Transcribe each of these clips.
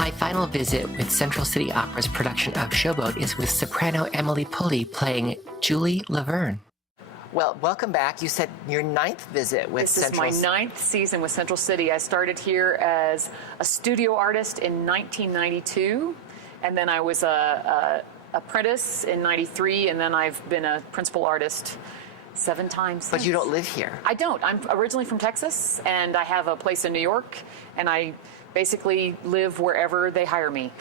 My final visit with Central City Opera's production of Showboat is with soprano Emily Pulley playing Julie Laverne. Well, welcome back. You said your 9th visit with Central. This is my 9th season with Central City. I started here as a studio artist in 1992, and then I was a apprentice in 93, and then I've been a principal artist 7 times since. But you don't live here. I don't. I'm originally from Texas, and I have a place in New York, and I basically live wherever they hire me.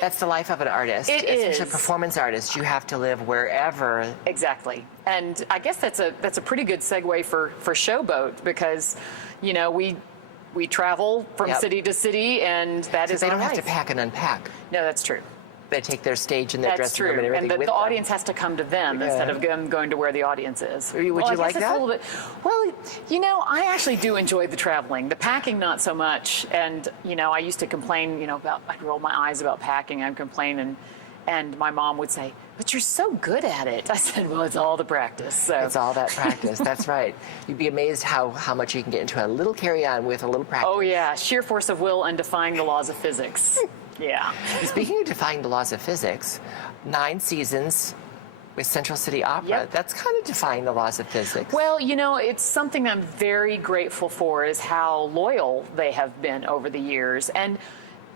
That's the life of an artist. It is. Especially a performance artist. You have to live wherever. Exactly. And I guess that's a pretty good segue for Showboat, because, you know, we travel from city to city, and that is they our don't have life. to pack and unpack. No, that's true. They take their stage and their That's dressing room and true. everything And with the them. audience has to come to them instead of them going to where the audience is. Would you I like guess it's that? a little bit, well, you know, I actually do enjoy the traveling. The packing, not so much. And, you know, I used to complain, you know, I'd roll my eyes about packing. I'd complain, and my mom would say, "But you're so good at it." I said, "Well, it's all the practice." So. It's all that practice. That's right. You'd be amazed how much you can get into a little carry-on with a little practice. Oh, yeah. Sheer force of will and defying the laws of physics. Yeah. Speaking of defying the laws of physics, 9 seasons with Central City Opera. Yep. That's kind of defying the laws of physics. Well, you know, it's something I'm very grateful for, is how loyal they have been over the years. And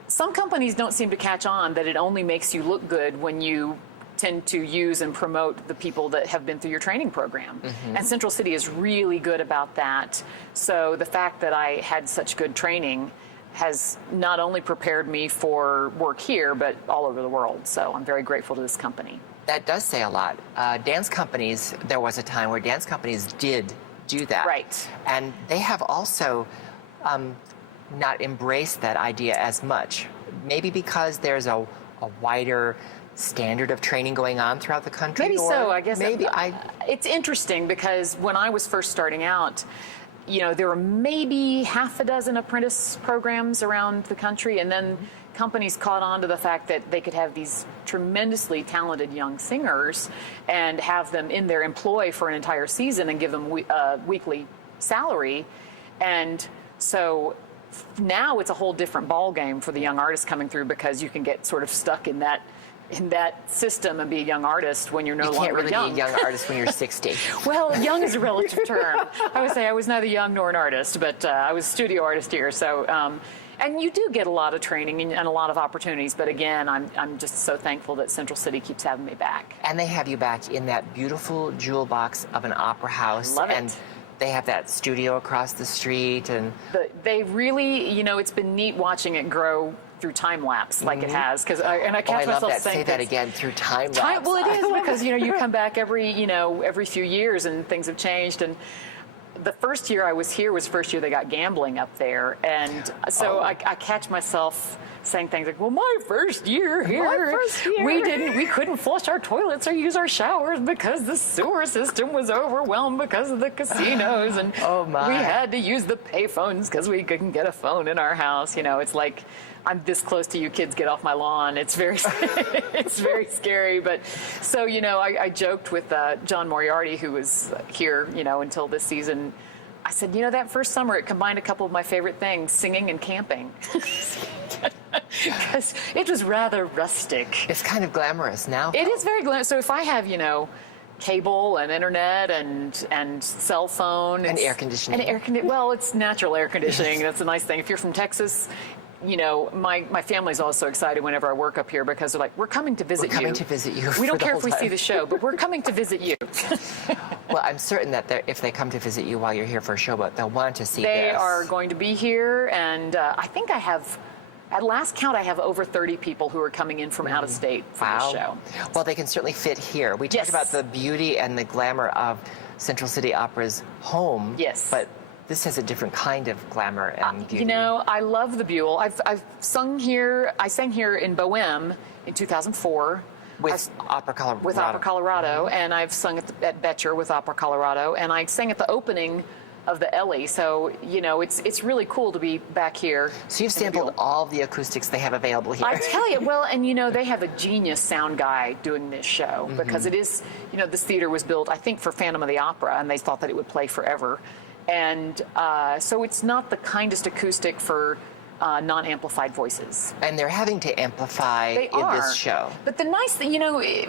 some companies don't seem to catch on that it only makes you look good when you tend to use and promote the people that have been through your training program. And Central City is really good about that. So the fact that I had such good training has not only prepared me for work here, but all over the world. So I'm very grateful to this company. That does say a lot. Dance companies, there was a time where dance companies did do that. Right. And they have also not embraced that idea as much. Maybe because there's a wider standard of training going on throughout the country? Maybe so, I guess. Maybe It's interesting because when I was first starting out, you know, there were maybe half a dozen apprentice programs around the country, and then companies caught on to the fact that they could have these tremendously talented young singers and have them in their employ for an entire season and give them weekly salary. And so now it's a whole different ball game for the young artists coming through, because you can get sort of stuck in that system and be a young artist when you're no longer young. You can't really be a young artist when you're 60. Well, young is a relative term. I would say I was neither young nor an artist, but I was a studio artist here. So, and you do get a lot of training and a lot of opportunities. But again, I'm just so thankful that Central City keeps having me back. And they have you back in that beautiful jewel box of an opera house. Love it. And they have that studio across the street. And they really, you know, it's been neat watching it grow through time lapse like it has, because I catch myself love that. saying Say that again, through time lapse. Well, it is, because you know, you come back every few years and things have changed. And the first year I was here was the first year they got gambling up there, and so I catch myself saying things like, "Well, my first year here, we couldn't flush our toilets or use our showers because the sewer system was overwhelmed because of the casinos, and we had to use the payphones because we couldn't get a phone in our house." You know, it's like, I'm this close to you kids, get off my lawn. It's very, it's very scary. But so, you know, I joked with John Moriarty, who was here, you know, until this season. I said, you know, that first summer, it combined a couple of my favorite things, singing and camping. Because it was rather rustic. It's kind of glamorous now. It is very glamorous. So if I have, you know, cable and internet and cell phone. And air conditioning. Well, it's natural air conditioning. That's a nice thing. If you're from Texas, you know, my family's also excited whenever I work up here, because they're like, "We're coming to visit you. We're coming to visit you. We don't care if we see the show, but we're coming to visit you." Well, I'm certain that if they come to visit you while you're here for a Showboat, they'll want to see this. They are going to be here, and I think I have, at last count, I have over 30 people who are coming in from out of state for the show. Well, they can certainly fit here. We talked about the beauty and the glamour of Central City Opera's home. Yes. But this has a different kind of glamour and beauty. You know, I love the Buell. I've sung here. I sang here in Bohème in 2004. With Opera Colorado. With Opera Colorado, and I've sung at Betcher with Opera Colorado, and I sang at the opening of the Ellie. So, you know, it's really cool to be back here. So you've sampled all the acoustics they have available here. I tell you, well, and you know, they have a genius sound guy doing this show, because it is, you know, this theater was built, I think, for Phantom of the Opera, and they thought that it would play forever. And so it's not the kindest acoustic for non-amplified voices. And they're having to amplify this show. But the nice thing,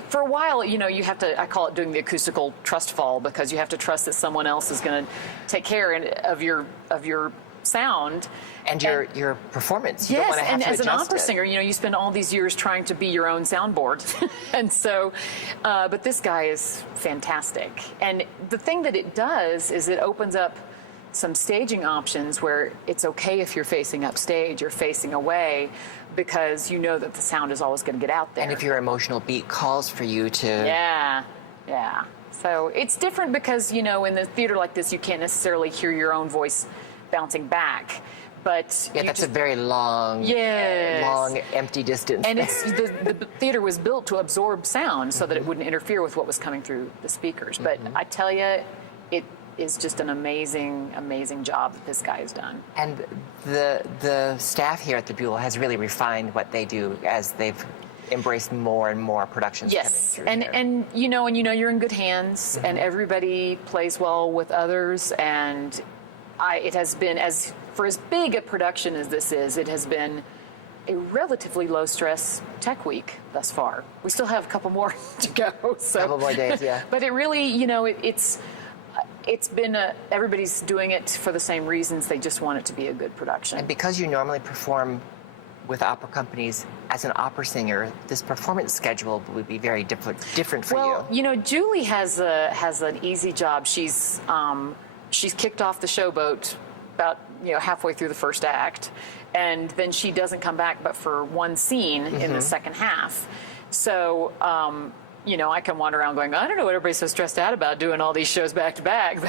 for a while, you have to, I call it doing the acoustical trust fall, because you have to trust that someone else is going to take care of your sound. And your performance. You don't want to have and to as an adjust opera it. singer, you spend all these years trying to be your own soundboard. And so, but this guy is fantastic. And the thing that it does is it opens up some staging options where it's okay if you're facing upstage or facing away, because you know that the sound is always going to get out there. And if your emotional beat calls for you to... Yeah. So it's different because, in the theater like this, you can't necessarily hear your own voice bouncing back. But that's a very long, empty distance. And it's the theater was built to absorb sound so that it wouldn't interfere with what was coming through the speakers. But I tell you, it is just an amazing, amazing job that this guy has done. And the staff here at the Buell has really refined what they do as they've embraced more and more productions coming through. And you're in good hands, and everybody plays well with others, and it has been, for as big a production as this is, it has been a relatively low-stress tech week thus far. We still have a couple more to go. So. Couple more days, yeah. But it really, it's been everybody's doing it for the same reasons. They just want it to be a good production. And because you normally perform with opera companies as an opera singer, this performance schedule would be very different for you. Well, Julie has an easy job. She's kicked off the Showboat about halfway through the first act, and then she doesn't come back but for one scene in the second half. So I can wander around going, I don't know what everybody's so stressed out about doing all these shows back to back.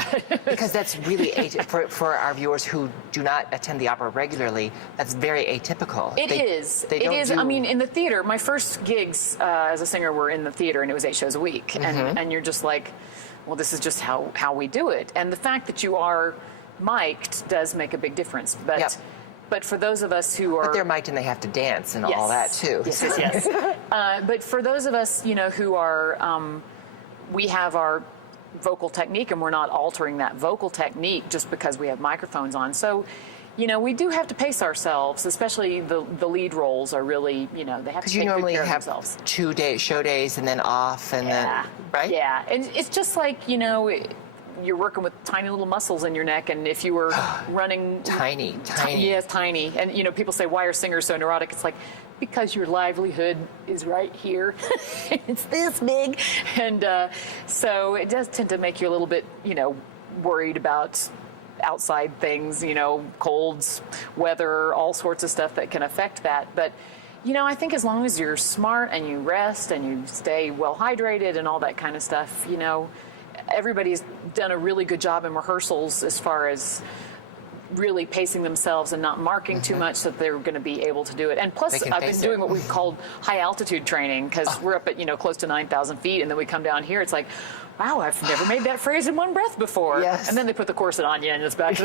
Because that's really for our viewers who do not attend the opera regularly. That's very atypical. It is. I mean, in the theater, my first gigs as a singer were in the theater, and it was 8 shows a week, and you're just like, well, this is just how we do it. And the fact that you are mic'd does make a big difference. But for those of us who are... But they're mic'd and they have to dance and all that, too. Yes. But for those of us, who are... we have our vocal technique, and we're not altering that vocal technique just because we have microphones on. So, we do have to pace ourselves, especially the lead roles are really, they have to take good care of themselves. Because you normally have 2 show days and then off, and then, right? Yeah, and it's just like, you're working with tiny little muscles in your neck, and if you were running... Tiny. Yes, tiny. And, people say, why are singers so neurotic? It's like, because your livelihood is right here. It's this big. And so it does tend to make you a little bit, worried about outside things, colds, weather, all sorts of stuff that can affect that. But, I think as long as you're smart and you rest and you stay well hydrated and all that kind of stuff, everybody's done a really good job in rehearsals as far as really pacing themselves and not marking too much so that they're going to be able to do it. And plus, I've been doing what we've called high altitude training, because we're up at, close to 9,000 feet, and then we come down here. It's like, wow, I've never made that phrase in one breath before. Yes. And then they put the corset on you, and it's back to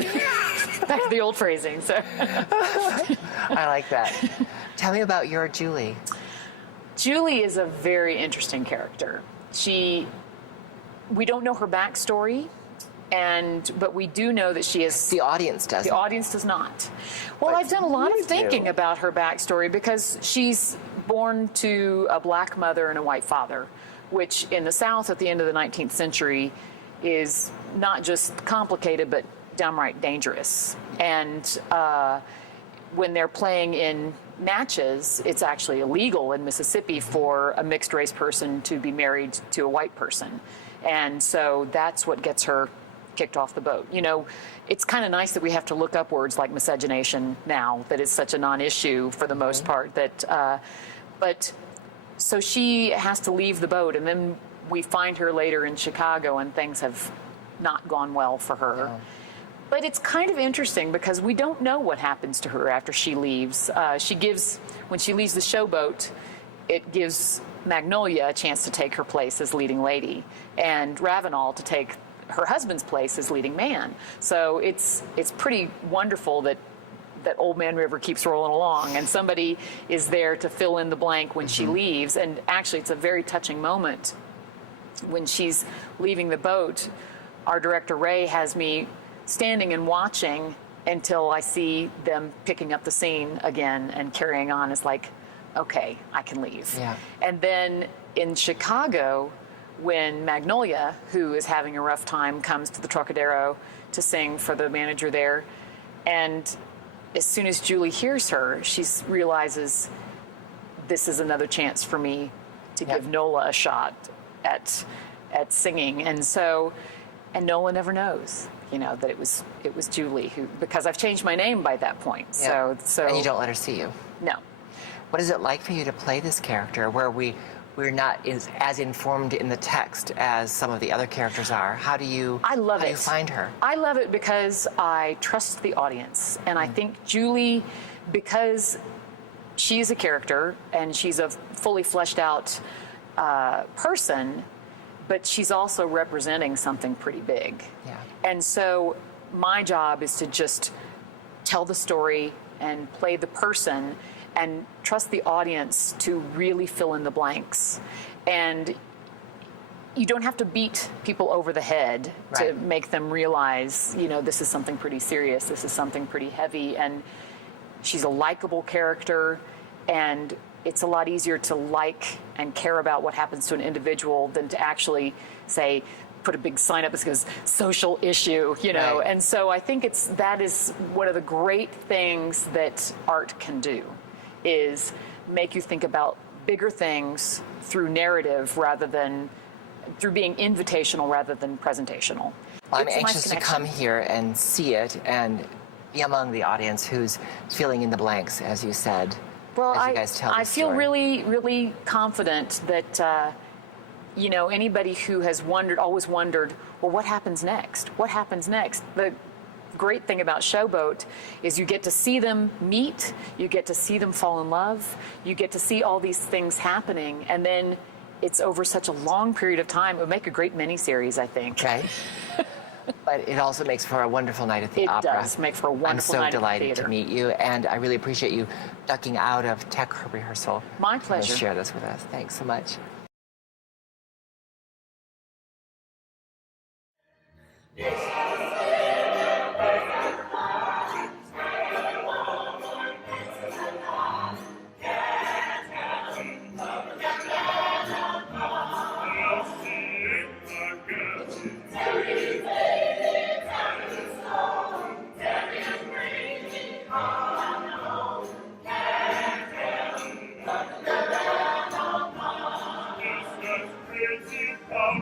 the old phrasing. So I like that. Tell me about your Julie. Julie is a very interesting character. We don't know her backstory, but we do know that she is... The audience doesn't. The audience does not. Well, But I've done a lot of you thinking do. about her backstory, because she's born to a black mother and a white father, which in the South at the end of the 19th century is not just complicated, but downright dangerous. And when they're playing in matches, it's actually illegal in Mississippi for a mixed race person to be married to a white person. And so that's what gets her kicked off the boat. It's kind of nice that we have to look up words like miscegenation now, that is such a non-issue for the most part. But so she has to leave the boat, and then we find her later in Chicago, and things have not gone well for her. Yeah. But it's kind of interesting because we don't know what happens to her after she leaves. When she leaves the Showboat, it gives Magnolia a chance to take her place as leading lady, and Ravenel to take her husband's place as leading man. So it's pretty wonderful that Old Man River keeps rolling along, and somebody is there to fill in the blank when she leaves. And actually, it's a very touching moment when she's leaving the boat. Our director Ray has me standing and watching until I see them picking up the scene again and carrying on. It's like, okay, I can leave. Yeah. And then in Chicago, when Magnolia, who is having a rough time, comes to the Trocadero to sing for the manager there, and as soon as Julie hears her, she realizes this is another chance for me to give Nola a shot at singing. And Nola never knows, that it was Julie who, because I've changed my name by that point. Yeah. So And you don't let her see you. No. What is it like for you to play this character where we're not as informed in the text as some of the other characters are? How do you find her? I love it because I trust the audience. And I think Julie, because she's a character and she's a fully fleshed out person, but she's also representing something pretty big. Yeah. And so my job is to just tell the story and play the person and trust the audience to really fill in the blanks. And you don't have to beat people over the head to make them realize, this is something pretty serious, this is something pretty heavy. And she's a likable character, and it's a lot easier to like and care about what happens to an individual than to actually say, put a big sign up that says social issue, Right. And so I think that is one of the great things that art can do, is make you think about bigger things through narrative rather than through being invitational rather than presentational. Well, I'm It's a nice anxious to connection. come here and see it and be among the audience who's filling in the blanks, as you said. Well, as you guys tell I the feel story. really, really confident that, anybody who has always wondered, well, what happens next? What happens next? The great thing about Showboat is you get to see them meet, you get to see them fall in love, you get to see all these things happening, and then it's over such a long period of time. It would make a great miniseries, I think. Right. But it also makes for a wonderful night at the opera. It does make for a wonderful night I'm so at the delighted theater. to meet you, and I really appreciate you ducking out of tech rehearsal. My pleasure. To share this with us. Thanks so much.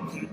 Crazy